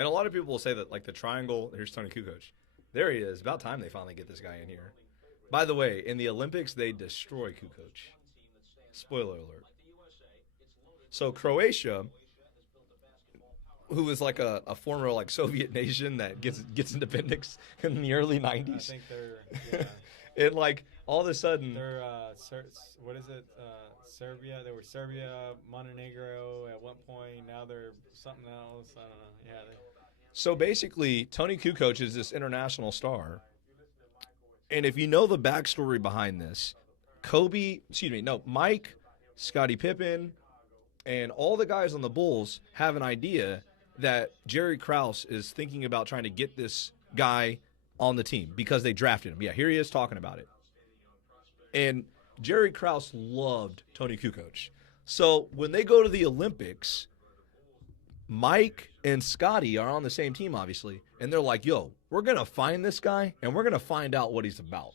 And a lot of people will say that, like, the triangle, here's Toni Kukoc. There he is. About time they finally get this guy in here. By the way, in the Olympics, they destroy Kukoc. Spoiler alert. So Croatia, who was like a former like Soviet nation that gets independence in the early 90s. I think they're, and like all of a sudden. They're, what is it? Serbia. They were Serbia, Montenegro at one point. Now they're something else. I don't know. Yeah. So basically, Toni Kukoc is this international star. And if you know the backstory behind this, Mike, Scottie Pippen, and all the guys on the Bulls have an idea that Jerry Krause is thinking about trying to get this guy on the team because they drafted him. Yeah, here he is talking about it. And Jerry Krause loved Toni Kukoc. So when they go to the Olympics, Mike and Scottie are on the same team, obviously, and they're like, yo, we're going to find this guy, and we're going to find out what he's about.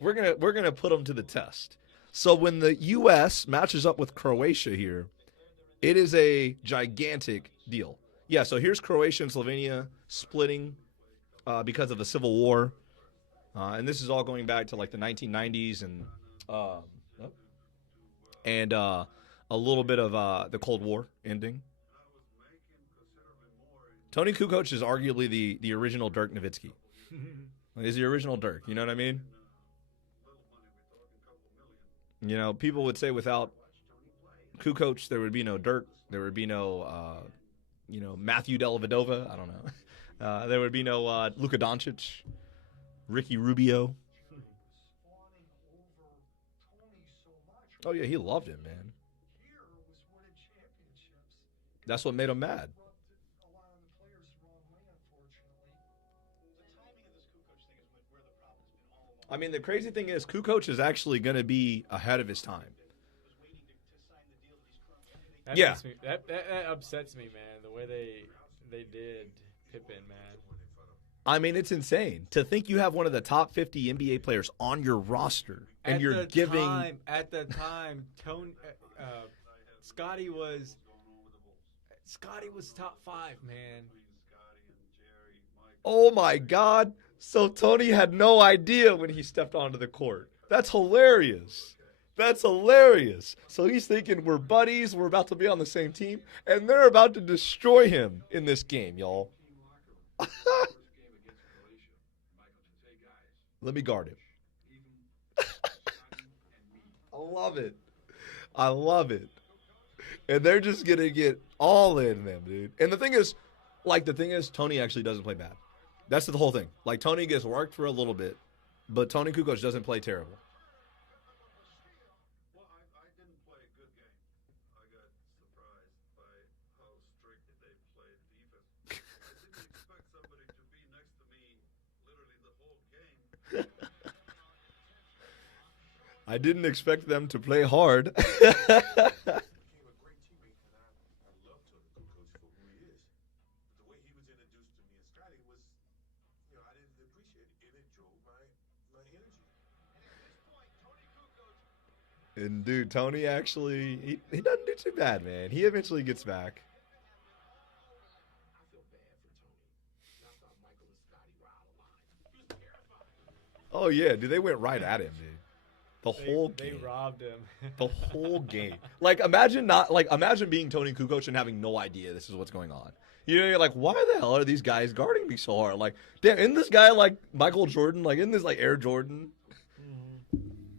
we're gonna put him to the test. So when the U.S. matches up with Croatia here, it is a gigantic deal. Yeah, so here's Croatia and Slovenia splitting because of the Civil War. And this is all going back to, like, the 1990s and a little bit of the Cold War ending. Toni Kukoc is arguably the original Dirk Nowitzki. He's the original Dirk, you know what I mean? You know, people would say without Kukoc, there would be no Dirk. There would be no, Matthew Dellavedova. I don't know. There would be no Luka Doncic, Ricky Rubio. Oh, yeah, he loved him, man. That's what made him mad. I mean, the crazy thing is Kukoc is actually going to be ahead of his time. That upsets me, man, the way they did Pippen, man. I mean, it's insane to think you have one of the top 50 NBA players on your roster, and you're giving. At the time, Scottie was top 5, man. Oh my God! So Tony had no idea when he stepped onto the court. That's hilarious. That's hilarious. So he's thinking we're buddies, we're about to be on the same team, and they're about to destroy him in this game, y'all. Let me guard him. I love it. I love it. And they're just going to get all in them, dude. And the thing is, Tony actually doesn't play bad. That's the whole thing. Like, Tony gets worked for a little bit, but Toni Kukoc doesn't play terrible. Well, I didn't play a good game. I got surprised by how strict they played defense. I didn't expect somebody to be next to me literally the whole game. I didn't expect them to play hard. And, dude, Tony actually, he doesn't do too bad, man. He eventually gets back. Oh, yeah, dude, they went right at him, dude. The whole game. They robbed him. The whole game. Like, imagine being Toni Kukoc and having no idea this is what's going on. You know, you're like, why the hell are these guys guarding me so hard? Like, damn, isn't this guy like Michael Jordan? Like, isn't this like Air Jordan?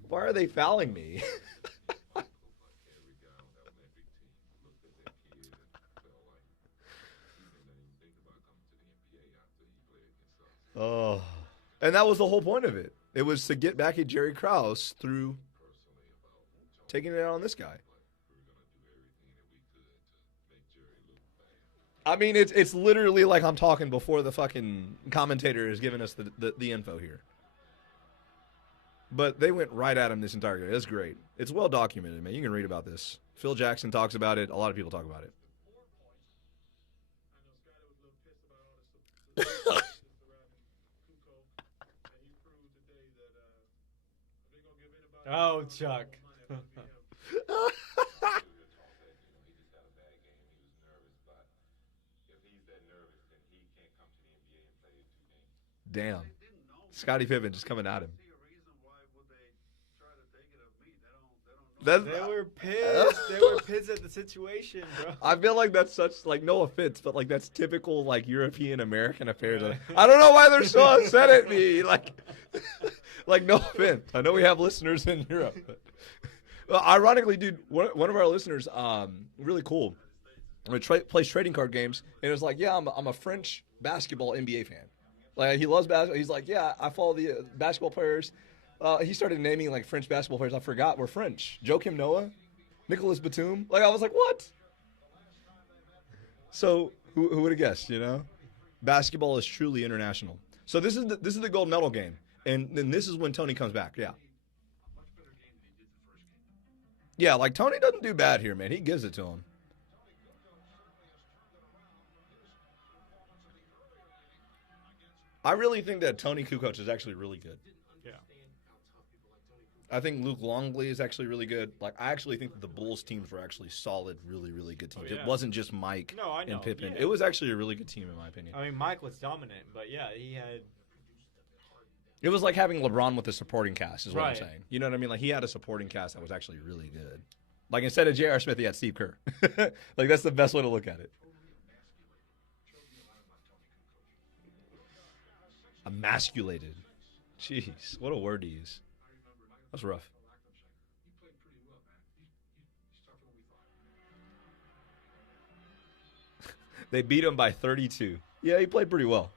Why are they fouling me? Oh, and that was the whole point of it. It was to get back at Jerry Krause through taking it out on this guy. I mean, it's literally like I'm talking before the fucking commentator is giving us the info here. But they went right at him this entire game. It's great. It's well documented, man. You can read about this. Phil Jackson talks about it. A lot of people talk about it. Oh, Chuck. Damn. Scottie Pippen just coming at him. See a reason why would they try to take it of me? They don't know. They were pissed. They were pissed at the situation, bro. I feel like that's such, like, no offense, but, like, that's typical, like, European American affairs. I don't know why they're so upset at me. Like, like, no offense. I know we have listeners in Europe. But, well, ironically, dude, one of our listeners, really cool, plays trading card games, and it was like, yeah, I'm a French basketball NBA fan. Like, he loves basketball. He's like, yeah, I follow the basketball players. He started naming, like, French basketball players I forgot were French. Joakim Noah, Nicolas Batum. Like, I was like, what? So, who would have guessed, you know? Basketball is truly international. So this is the gold medal game. And then this is when Toni comes back, yeah. Yeah, like, Toni doesn't do bad here, man. He gives it to him. I really think that Toni Kukoc is actually really good. Yeah. I think Luke Longley is actually really good. Like, I actually think that the Bulls teams were actually solid, really, really good teams. Oh, yeah. It wasn't just Mike No, I know. and Pippen. Yeah. It was actually a really good team, in my opinion. I mean, Mike was dominant, but yeah, he had. It was like having LeBron with a supporting cast, is what I'm Right. saying. You know what I mean? Like, he had a supporting cast that was actually really good. Like, instead of J.R. Smith, he had Steve Kerr. Like, that's the best way to look at it. Emasculated. Jeez, what a word to use. That's rough. They beat him by 32. Yeah, he played pretty well.